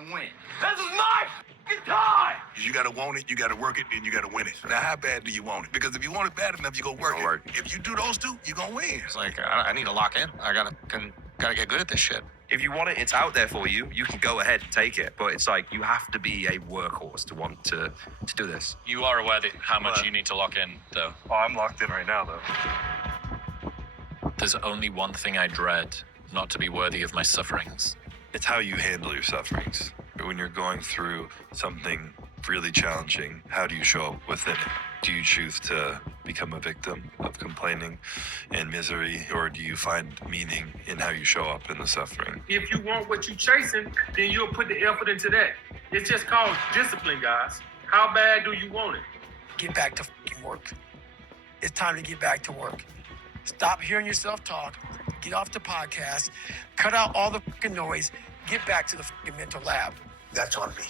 fucking win. This is my fucking time! You gotta want it, you gotta work it, and you gotta win it. Now, how bad do you want it? Because if you want it bad enough, you go work it. If you do those two, you're gonna win. It's like, I need to lock in. I gotta get good at this shit. If you want it, it's out there for you. You can go ahead and take it. But it's like, you have to be a workhorse to want to do this. You are aware that how much you need to lock in, though. Oh, I'm locked in right now, though. There's only one thing I dread, not to be worthy of my sufferings. It's how you handle your sufferings. When you're going through something really challenging, how do you show up within it? Do you choose to become a victim of complaining and misery, or do you find meaning in how you show up in the suffering? If you want what you're chasing, then you'll put the effort into that. It's just called discipline, guys. How bad do you want it? Get back to fucking work. It's time to get back to work. Stop hearing yourself talk. Get off the podcast. Cut out all the fucking noise. Get back to the fucking mental lab. That's on me.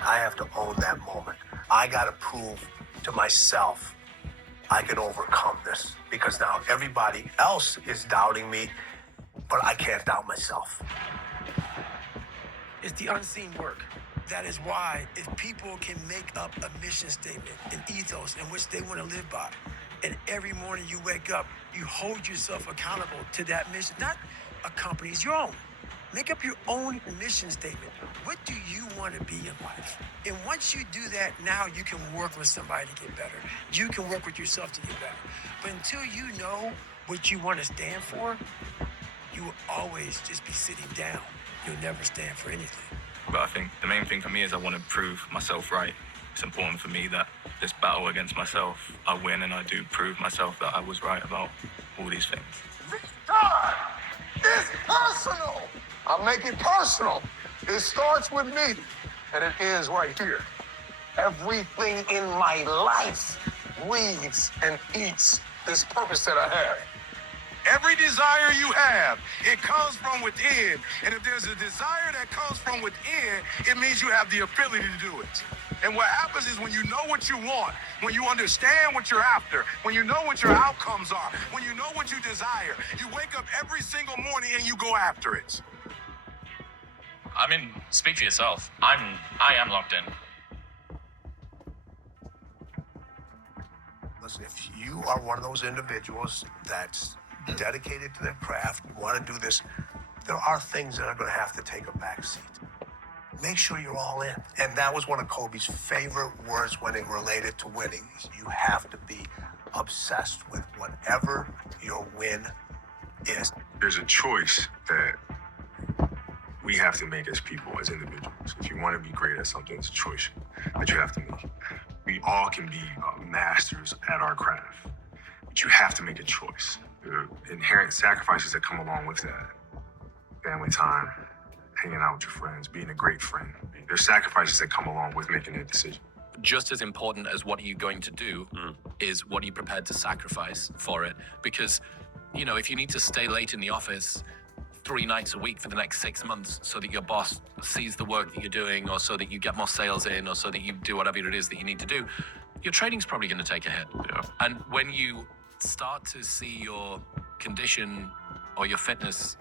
I have to own that moment. I got to prove to myself I can overcome this, because now everybody else is doubting me, but I can't doubt myself. It's the unseen work. That is why if people can make up a mission statement, an ethos in which they want to live by, and every morning you wake up, you hold yourself accountable to that mission, not a company's, your own. Make up your own mission statement. What do you want to be in life? And once you do that, now you can work with somebody to get better. You can work with yourself to get better. But until you know what you want to stand for, you will always just be sitting down. You'll never stand for anything. But I think the main thing for me is I want to prove myself right. It's important for me that this battle against myself, I win and I do prove myself that I was right about all these things. This time is personal. I'll make it personal. It starts with me, and it ends right here. Everything in my life breathes and eats this purpose that I have. Every desire you have, it comes from within. And if there's a desire that comes from within, it means you have the ability to do it. And what happens is when you know what you want, when you understand what you're after, when you know what your outcomes are, when you know what you desire, you wake up every single morning and you go after it. I mean, speak for yourself. I am locked in. Listen, if you are one of those individuals that's dedicated to their craft, you want to do this, there are things that are going to have to take a back seat. Make sure you're all in. And that was one of Kobe's favorite words when it related to winning. You have to be obsessed with whatever your win is. There's a choice that we have to make as people, as individuals. If you want to be great at something, it's a choice that you have to make. We all can be masters at our craft, but you have to make a choice. There are inherent sacrifices that come along with that. Family time, hanging out with your friends, being a great friend. There's sacrifices that come along with making that decision. Just as important as what are you going to do is what are you prepared to sacrifice for it. Because, you know, if you need to stay late in the office 3 nights a week for the next 6 months so that your boss sees the work that you're doing, or so that you get more sales in, or so that you do whatever it is that you need to do, your training's probably going to take a hit. Yeah. And when you start to see your condition or your fitness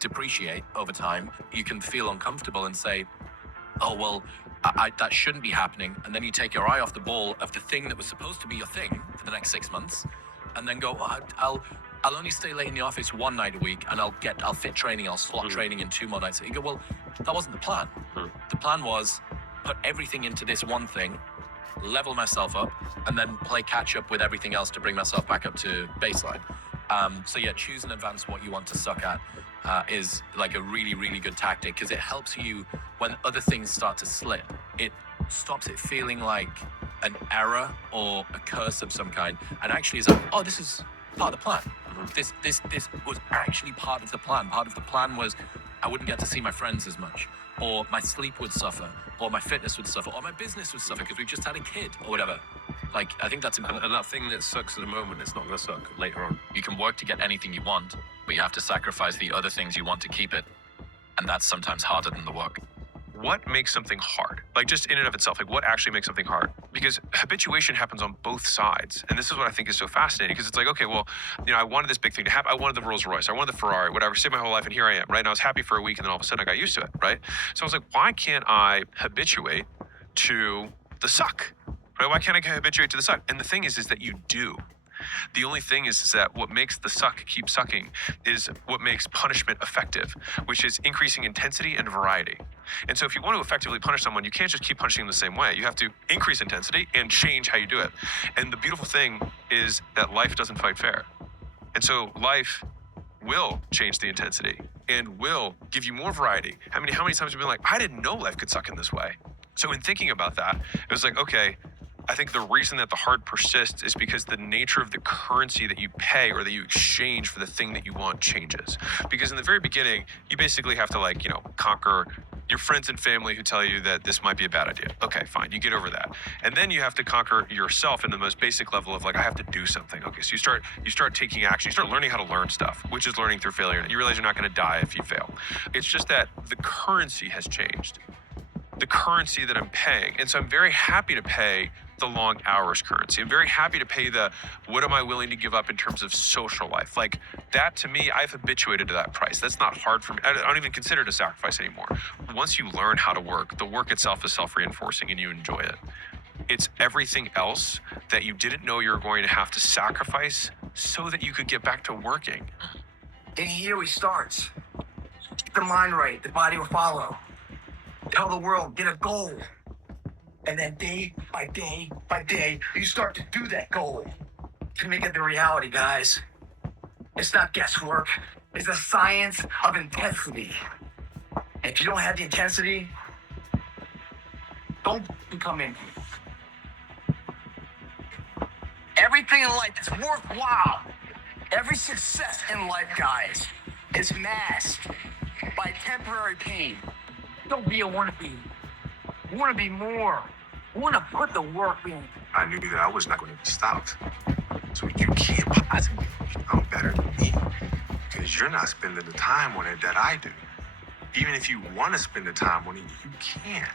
depreciate over time, you can feel uncomfortable and say, oh, well, that shouldn't be happening. And then you take your eye off the ball of the thing that was supposed to be your thing for the next 6 months, and then go, I'll only stay late in the office 1 night a week, and I'll fit training, I'll slot training in 2 more nights. You go, well, that wasn't the plan. The plan was put everything into this one thing, level myself up, and then play catch up with everything else to bring myself back up to baseline. So yeah, choose in advance what you want to suck at is like a really, really good tactic, because it helps you when other things start to slip. It stops it feeling like an error or a curse of some kind, and actually is like, oh, this is part of the plan. This was actually part of the plan. Part of the plan was I wouldn't get to see my friends as much, or my sleep would suffer, or my fitness would suffer, or my business would suffer because we've just had a kid, or whatever. Like, I think that's important. And that thing that sucks at the moment, it's not going to suck later on. You can work to get anything you want, but you have to sacrifice the other things you want to keep it. And that's sometimes harder than the work. what makes something hard? Like just in and of itself, like what actually makes something hard? Because habituation happens on both sides. And this is what I think is so fascinating, because it's like, okay, well, I wanted this big thing to happen. I wanted the Rolls Royce. I wanted the Ferrari, whatever, saved my whole life. And here I am, right? And I was happy for a week, and then all of a sudden I got used to it, right? So I was like, why can't I habituate to the suck? Right? Why can't I habituate to the suck? And the thing is that you do. The only thing is that what makes the suck keep sucking is what makes punishment effective, which is increasing intensity and variety. And so if you want to effectively punish someone, you can't just keep punishing them the same way. You have to increase intensity and change how you do it. And the beautiful thing is that life doesn't fight fair. And so life will change the intensity and will give you more variety. How many times have you been like, I didn't know life could suck in this way? So in thinking about that, it was like, okay, I think the reason that the hard persists is because the nature of the currency that you pay or that you exchange for the thing that you want changes. Because in the very beginning, you basically have to conquer your friends and family who tell you that this might be a bad idea. Okay, fine, you get over that. And then you have to conquer yourself in the most basic level of I have to do something. Okay, so you start taking action, you start learning how to learn stuff, which is learning through failure. You realize you're not gonna die if you fail. It's just that the currency has changed. The currency that I'm paying. And so I'm very happy to pay the long hours currency. I'm very happy to pay the what am I willing to give up in terms of social life. Like that to me, I've habituated to that price. That's not hard for me. I don't even consider it a sacrifice anymore. Once you learn how to work, the work itself is self-reinforcing and you enjoy it. It's everything else that you didn't know you were going to have to sacrifice so that you could get back to working. And here he starts. Keep the mind right, the body will follow. Tell the world, get a goal. And then day by day by day, you start to do that goal to make it the reality, guys. It's not guesswork. It's a science of intensity. And if you don't have the intensity, don't become in. Everything in life is worthwhile. Every success in life, guys, is masked by temporary pain. Don't be a wannabe. Want to be more. Want to put the work in. I knew that I was not going to be stopped. So you can't possibly become better than me because you're not spending the time on it that I do. Even if you want to spend the time on it, you can't.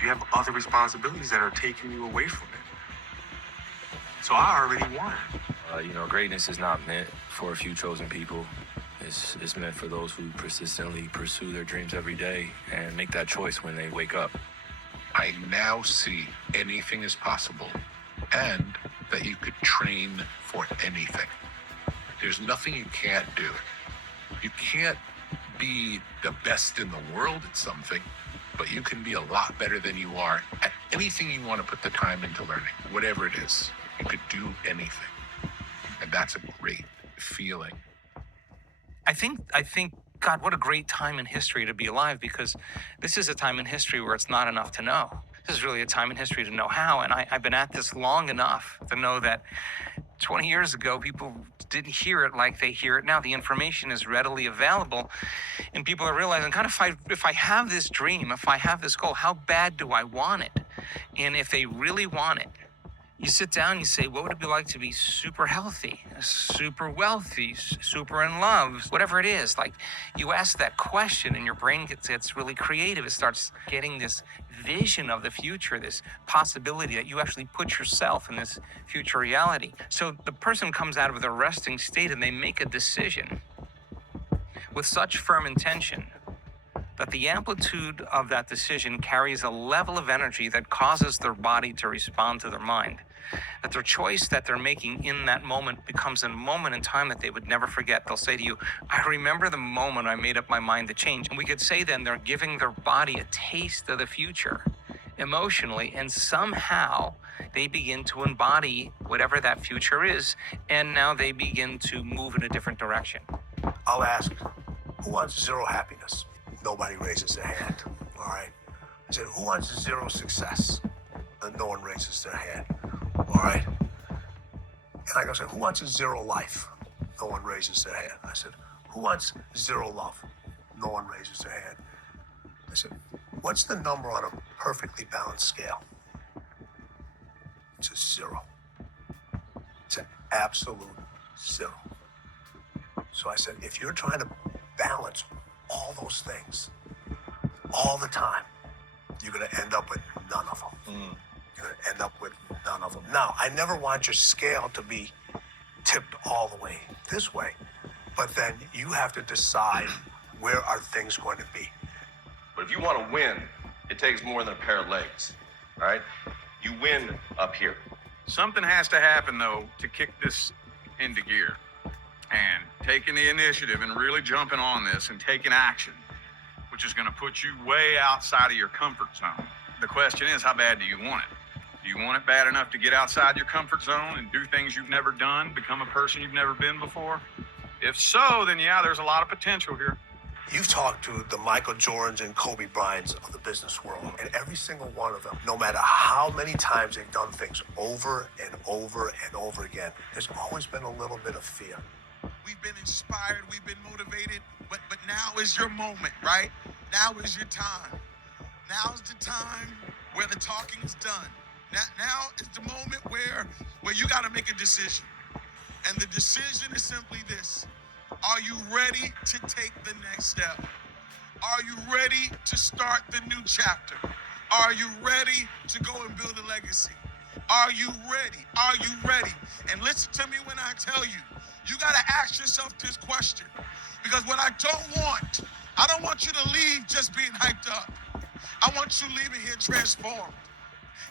You have other responsibilities that are taking you away from it. So I already won. Greatness is not meant for a few chosen people. It's meant for those who persistently pursue their dreams every day and make that choice when they wake up. I now see anything is possible and that you could train for anything. There's nothing you can't do. You can't be the best in the world at something, but you can be a lot better than you are at anything you want to put the time into learning, whatever it is. You could do anything. And that's a great feeling. I think, God, what a great time in history to be alive, because this is a time in history where it's not enough to know. This is really a time in history to know how. And I've been at this long enough to know that 20 years ago, people didn't hear it like they hear it now. The information is readily available. And people are realizing, kind of, if I have this dream, if I have this goal, how bad do I want it? And if they really want it, you sit down and you say, what would it be like to be super healthy, super wealthy, super in love, whatever it is? Like, you ask that question and your brain gets really creative. It starts getting this vision of the future, this possibility that you actually put yourself in this future reality. So the person comes out of the resting state and they make a decision with such firm intention that the amplitude of that decision carries a level of energy that causes their body to respond to their mind. That their choice that they're making in that moment becomes a moment in time that they would never forget. They'll say to you, I remember the moment I made up my mind to change. And we could say then they're giving their body a taste of the future emotionally, and somehow they begin to embody whatever that future is, and now they begin to move in a different direction. I'll ask, who wants zero happiness? Nobody raises their hand, all right? I said, who wants zero success? And no one raises their hand, all right? And I said, who wants zero life? No one raises their hand. I said, who wants zero love? No one raises their hand. I said, what's the number on a perfectly balanced scale? It's a zero. It's an absolute zero. So I said, if you're trying to balance all those things all the time, I never want your scale to be tipped all the way this way. But then you have to decide where are things going to be. But if you want to win, it takes more than a pair of legs, all right? You win up here. Something has to happen, though, to kick this into gear. And taking the initiative and really jumping on this and taking action, which is going to put you way outside of your comfort zone. The question is, how bad do you want it? Do you want it bad enough to get outside your comfort zone and do things you've never done, become a person you've never been before? If so, then yeah, there's a lot of potential here. You've talked to the Michael Jordans and Kobe Bryants of the business world, and every single one of them, no matter how many times they've done things over and over and over again, there's always been a little bit of fear. We've been inspired, we've been motivated, but now is your moment, right? Now is your time. Now is the time where the talking is done. Now is the moment where you got to make a decision. And the decision is simply this. Are you ready to take the next step? Are you ready to start the new chapter? Are you ready to go and build a legacy? Are you ready? Are you ready? And listen to me when I tell you, you got to ask yourself this question. Because what I don't want you to leave just being hyped up. I want you leaving here transformed.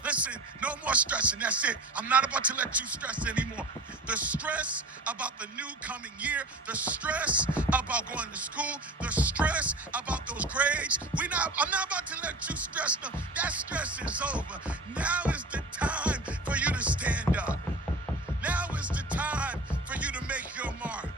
Listen, no more stressing. That's it. I'm not about to let you stress anymore. The stress about the new coming year, the stress about going to school, the stress about those grades. I'm not about to let you stress. No, that stress is over. Now is the time for you to stand up. Now is the time for you to make your mark.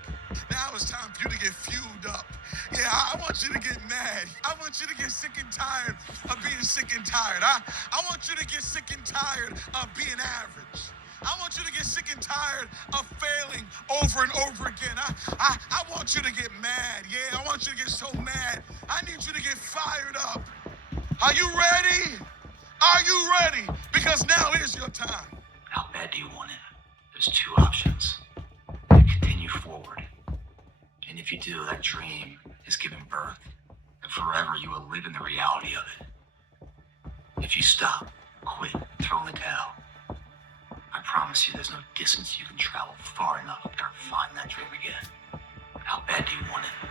Now it's time for you to get fueled up. Yeah, I want you to get mad. I want you to get sick and tired of being sick and tired. I want you to get sick and tired of being average. I want you to get sick and tired of failing over and over again. I want you to get mad. Yeah, I want you to get so mad. I need you to get fired up. Are you ready? Are you ready? Because now is your time. How bad do you want it? There's two options. You continue forward. And if you do, that dream is given birth. And forever you will live in the reality of it. If you stop, quit, throw in the towel, I promise you there's no distance you can travel far enough to find that dream again. How bad do you want it?